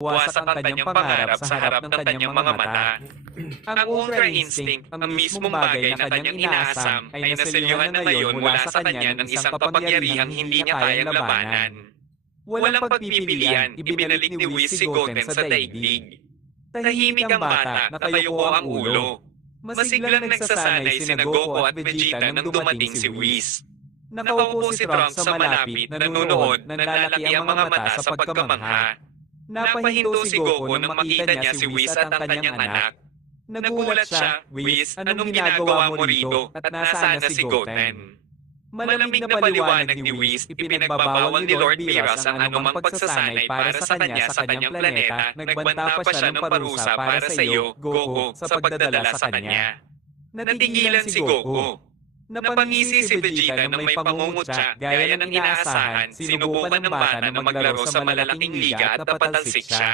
wasak ang kanyang pangarap sa harap ng kanyang mga mata. Ang Ultra Instinct, ang mismong bagay na kanyang inaasam, ay naselyuhan na ngayon mula sa kanya ng isang kapangyarihang hindi niya kayang labanan. Walang pagpipilian, ibinalik ni Whis si Goten sa daigdig. Tahimik ang bata, nakayuko ang ulo. Masiglang nagsasanay sina Goku at Vegeta nang dumating si Whis. Nakaupo si Trunks sa malapit, nanunood, nanlalaki ang mga mata sa pagkamangha. Napahinto si Goku nang makita niya si Whis at ang kanyang anak. Nagulat siya, Whis, anong ginagawa mo rito at nasaan na si Goten? Malamig na paliwanag ni Whis, ipinagbabawal ni Lord Miras ang anumang pagsasanay para sa kanya sa kanyang planeta, nagbanta pa siya ng parusa para sa iyo, Goku, sa pagdadala sa kanya. Natigilan si Goku. Napangisi si Vegeta nang may pangungutya, gaya ng inaasahan, sinubukan ng bata na maglaro sa malalaking liga at napatalsik siya.